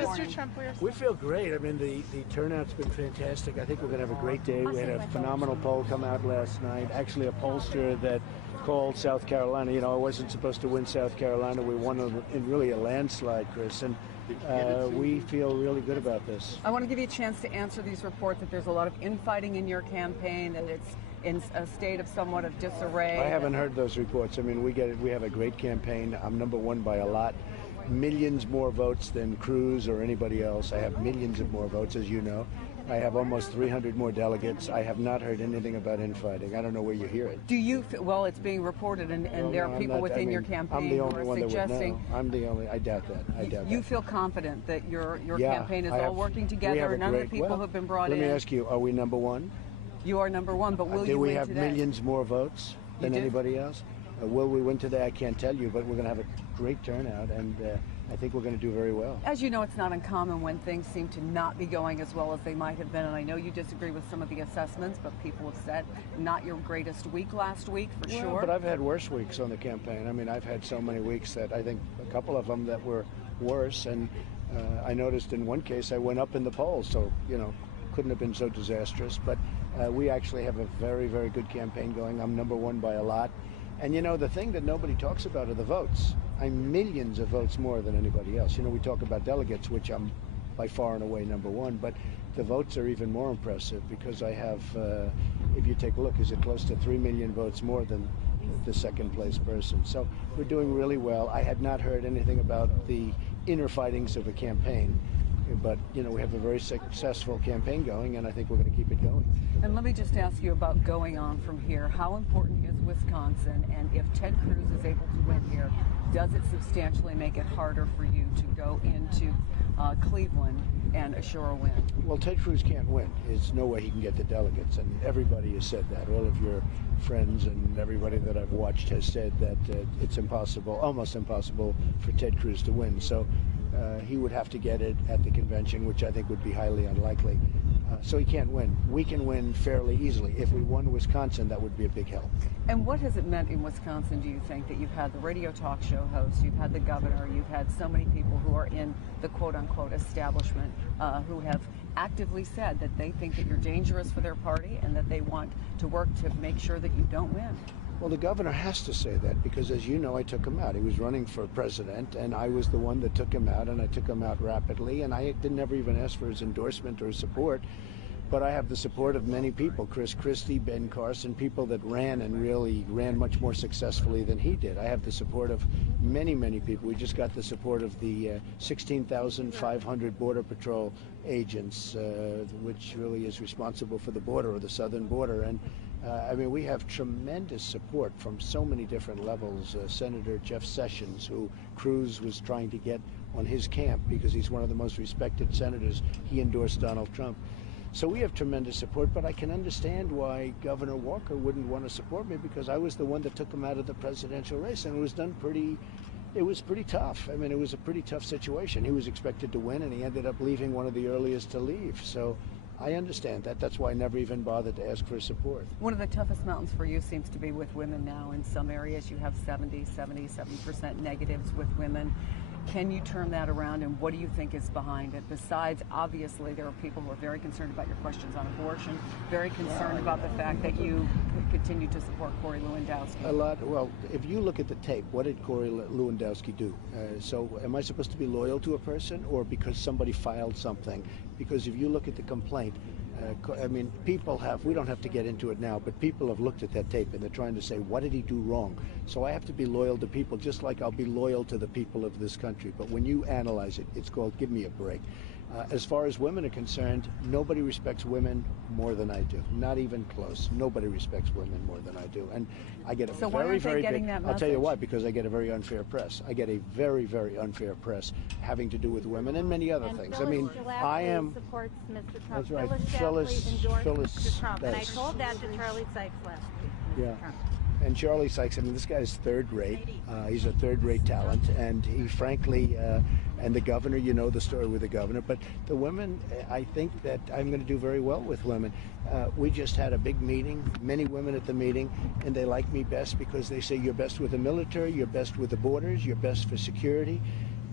Mr. Trump, we feel great. I mean, the turnout's been fantastic. I think we're going to have a great day. We had a phenomenal poll come out last night. Actually, a pollster that called South Carolina. You know, I wasn't supposed to win South Carolina. We won in really a landslide, Chris, and we feel really good about this. I want to give you a chance to answer these reports that there's a lot of infighting in your campaign, that it's in a state of somewhat of disarray. I haven't heard those reports. I mean, we get it. We have a great campaign. I'm number one by a lot. Millions more votes than Cruz or anybody else. I have millions of more votes, as you know. I have almost 300 more delegates. I have not heard anything about infighting. I don't know where you hear it. Do you? Well, it's being reported, and there are people within your campaign I'm the only who are one suggesting. That would know. I'm the only. I doubt that. I doubt you that. feel confident that your campaign is all working We together, have and none of the people who have been brought in. Let me ask you: are we number one? You are number one, but will you we win have today? millions more votes than anybody else? Will we win today? I can't tell you, but we're going to have a great turnout, and I think we're going to do very well. As you know, it's not uncommon when things seem to not be going as well as they might have been, and I know you disagree with some of the assessments, but people have said not your greatest week last week, for sure. But I've had worse weeks on the campaign. I mean, I've had so many weeks that I think a couple of them that were worse, and I noticed in one case I went up in the polls, so, you know, couldn't have been so disastrous, but we actually have a very, very good campaign going. I'm number one by a lot. And, you know, the thing that nobody talks about are the votes. I'm millions of votes more than anybody else. You know, we talk about delegates, which I'm by far and away number one, but the votes are even more impressive because I have, if you take a look, is it close to 3 million votes more than the second place person. So we're doing really well. I had not heard anything about the inner fightings of a campaign. But, you know, we have a very successful campaign going, and I think we're going to keep it going. And let me just ask you about going on from here. How important is Wisconsin? And if Ted Cruz is able to win here, does it substantially make it harder for you to go into Cleveland and assure a win? Well, Ted Cruz can't win. There's no way he can get the delegates, and everybody has said that. All of your friends and everybody that I've watched has said that it's impossible, almost impossible, for Ted Cruz to win. So he would have to get it at the convention, which I think would be highly unlikely. So he can't win. We can win fairly easily. If we won Wisconsin, that would be a big help. And what has it meant in Wisconsin, do you think, that you've had the radio talk show host, you've had the governor, you've had so many people who are in the quote-unquote establishment who have actively said that they think that you're dangerous for their party and that they want to work to make sure that you don't win? Well, the governor has to say that because, as you know, I took him out. He was running for president, and I was the one that took him out, and I took him out rapidly, and I didn't ever even ask for his endorsement or his support. But I have the support of many people, Chris Christie, Ben Carson, people that ran and really ran much more successfully than he did. I have the support of many, many people. We just got the support of the 16,500 Border Patrol agents, which really is responsible for the border, or the southern border. And I mean, we have tremendous support from so many different levels. Senator Jeff Sessions, who Cruz was trying to get on his camp because he's one of the most respected senators. He endorsed Donald Trump. So we have tremendous support, but I can understand why Governor Walker wouldn't want to support me because I was the one that took him out of the presidential race, and it was pretty tough. I mean, it was a pretty tough situation. He was expected to win, and he ended up leaving one of the earliest to leave. So I understand that. That's why I never even bothered to ask for support. One of the toughest mountains for you seems to be with women now. In some areas, you have 70% negatives with women. Can you turn that around, and what do you think is behind it? Besides, obviously, there are people who are very concerned about your questions on abortion, very concerned about the fact that you continue to support Corey Lewandowski. A lot. Well, if you look at the tape, what did Corey Lewandowski do? So am I supposed to be loyal to a person, or because somebody filed something? Because if you look at the complaint, I mean, people have, we don't have to get into it now, but people have looked at that tape and they're trying to say, what did he do wrong? So I have to be loyal to people, just like I'll be loyal to the people of this country. But when you analyze it, it's called give me a break. As far as women are concerned, nobody respects women more than I do. Not even close. Nobody respects women more than I do. And I get a very big, I'll tell you why, because I get a very unfair press. I get a very, very unfair press having to do with women and many other things. Phyllis I mean, I am supports Mr. Trump. That's right. Phyllis endorsed Phyllis, Mr. Trump, and I told that to Charlie Sykes last week. Yeah. And Charlie Sykes, I mean, this guy's third rate. He's a third-rate talent, and he frankly, and the governor, you know the story with the governor, but the women, I think that I'm going to do very well with women. We just had a big meeting, many women at the meeting, and they like me best because they say you're best with the military, you're best with the borders, you're best for security.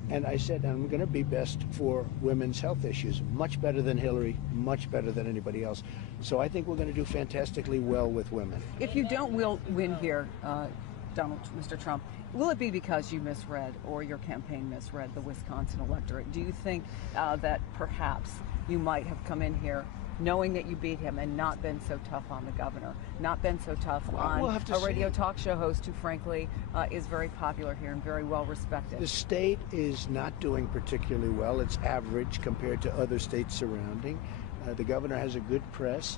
And I said, I'm going to be best for women's health issues, much better than Hillary, much better than anybody else. So I think we're going to do fantastically well with women. If you don't win here, Mr. Trump, will it be because you misread or your campaign misread the Wisconsin electorate? Do you think that perhaps you might have come in here knowing that you beat him and not been so tough on the governor, not been so tough on a radio talk show host who frankly is very popular here and very well respected? The state is not doing particularly well. It's average compared to other states surrounding. The governor has a good press.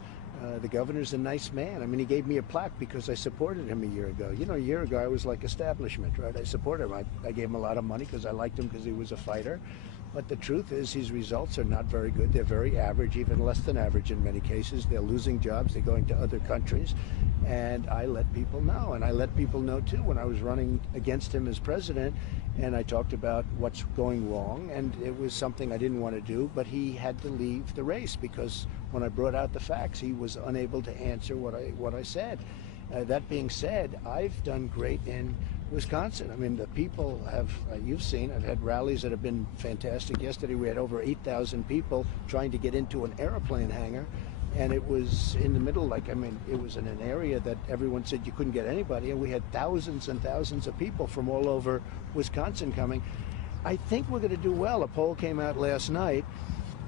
The governor's a nice man. I mean, he gave me a plaque because I supported him a year ago. You know, a year ago I was like establishment, right? I supported him. I gave him a lot of money because I liked him because he was a fighter. But the truth is his results are not very good. They're very average, even less than average in many cases. They're losing jobs. They're going to other countries. And I let people know. And I let people know, too, when I was running against him as president. And I talked about what's going wrong. And it was something I didn't want to do. But he had to leave the race because when I brought out the facts, he was unable to answer what I said. That being said, I've done great in Wisconsin. I mean, the people have, you've seen, I've had rallies that have been fantastic. Yesterday we had over 8,000 people trying to get into an airplane hangar. And it was in the middle, it was in an area that everyone said you couldn't get anybody. And we had thousands and thousands of people from all over Wisconsin coming. I think we're going to do well. A poll came out last night.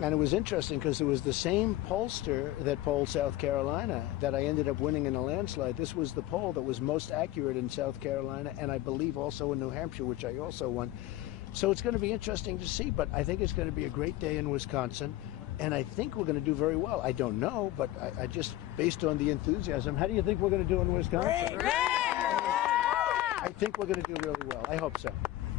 And it was interesting because it was the same pollster that polled South Carolina that I ended up winning in a landslide. This was the poll that was most accurate in South Carolina and I believe also in New Hampshire, which I also won. So it's going to be interesting to see, but I think it's going to be a great day in Wisconsin. And I think we're going to do very well. I don't know, but I just, based on the enthusiasm, how do you think we're going to do in Wisconsin? Great! I think we're going to do really well. I hope so.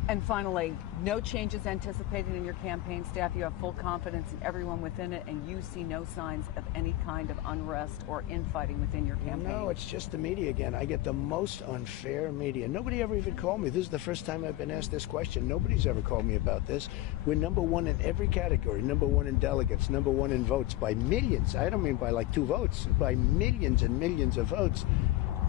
And finally, no changes anticipated in your campaign staff. You have full confidence in everyone within it, and you see no signs of any kind of unrest or infighting within your campaign. No, it's just the media again. I get the most unfair media. Nobody ever even called me. This is the first time I've been asked this question. Nobody's ever called me about this. We're number one in every category, number one in delegates, number one in votes by millions. I don't mean by like 2 votes, by millions and millions of votes.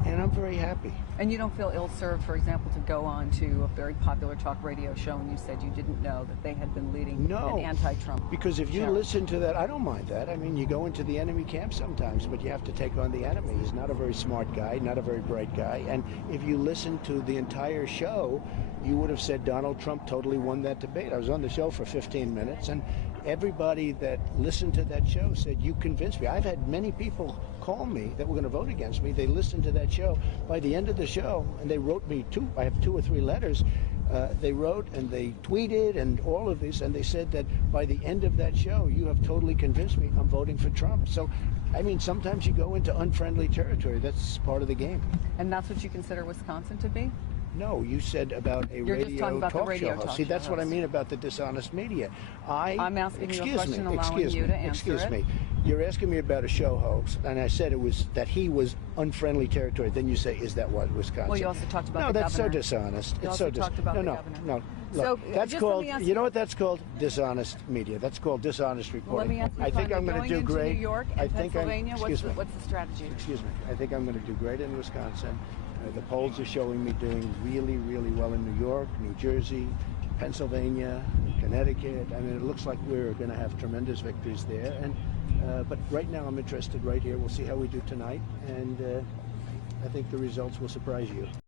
And I'm very happy. And you don't feel ill-served, for example, to go on to a very popular talk radio show and you said you didn't know that they had been leading an anti-Trump because if you listen to that, I don't mind that. I mean, you go into the enemy camp sometimes, but you have to take on the enemy. He's not a very smart guy, not a very bright guy. And if you listen to the entire show, you would have said Donald Trump totally won that debate. I was on the show for 15 minutes, and everybody that listened to that show said, you convinced me. I've had many people call me that were going to vote against me. They listened to that show. By the end of the show, and they wrote me I have 2 or 3 letters, they wrote and they tweeted and all of this, and they said that by the end of that show, you have totally convinced me I'm voting for Trump. So, I mean, sometimes you go into unfriendly territory. That's part of the game. And that's what you consider Wisconsin to be? No, you said about a radio talk show host. See, that's what I mean about the dishonest media. I'm asking you a question, allowing you to answer Excuse me. You're asking me about a show host, and I said it was that he was unfriendly territory. Then you say, is that what Wisconsin? Well, you also talked about the governor. No, that's so dishonest. You also talked about the governor. No. Look, that's called, you know what that's called? Dishonest media. That's called dishonest reporting. Well, let me ask you, I think I'm going to do great. New York and Pennsylvania, what's the strategy? Excuse me. I think I'm going to do great in Wisconsin. The polls are showing me doing really, really well in New York, New Jersey, Pennsylvania, Connecticut. I mean, it looks like we're going to have tremendous victories there. And but right now, I'm interested right here. We'll see how we do tonight, and I think the results will surprise you.